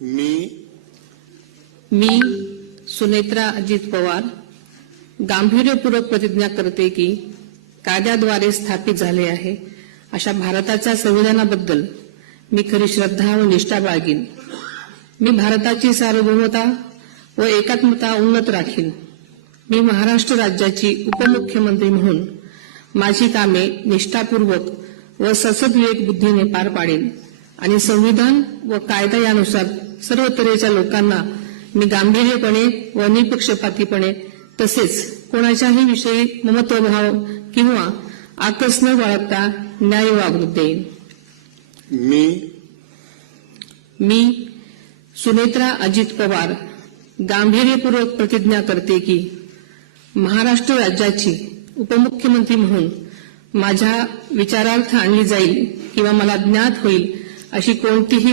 मी सुनेत्रा अजित पवार गांभीर्यपूर्वक प्रतिज्ञा करते की कायद्याद्वारे स्थापित झाले आहे अशा भारताच्या संविधानाबद्दल मी खरी श्रद्धा व निष्ठा बाळगीन। मी भारताची सार्वभौमता व एकात्मता उन्नत राखीन। मी महाराष्ट्र राज्याची उपमुख्यमंत्री म्हणून माझी कामे निष्ठापूर्वक व ससद्विवेक बुद्धीने पार पाडेन आणि संविधान व कायदा यानुसार सर्व तऱ्हेच्या लोकांना मी गांभीर्यपणे व निपक्षपातीपणे तसेच कोणाच्याही विषयी ममत्वभाव किंवा आकस न बाळगता न्याय वागणूक देईन। मी सुनेत्रा अजित पवार गांभीर्यपूर्वक प्रतिज्ञा करते की महाराष्ट्र राज्याची उपमुख्यमंत्री म्हणून माझ्या विचारार्थ आणली जाईल किंवा मला ज्ञात होईल अशी कोणतीही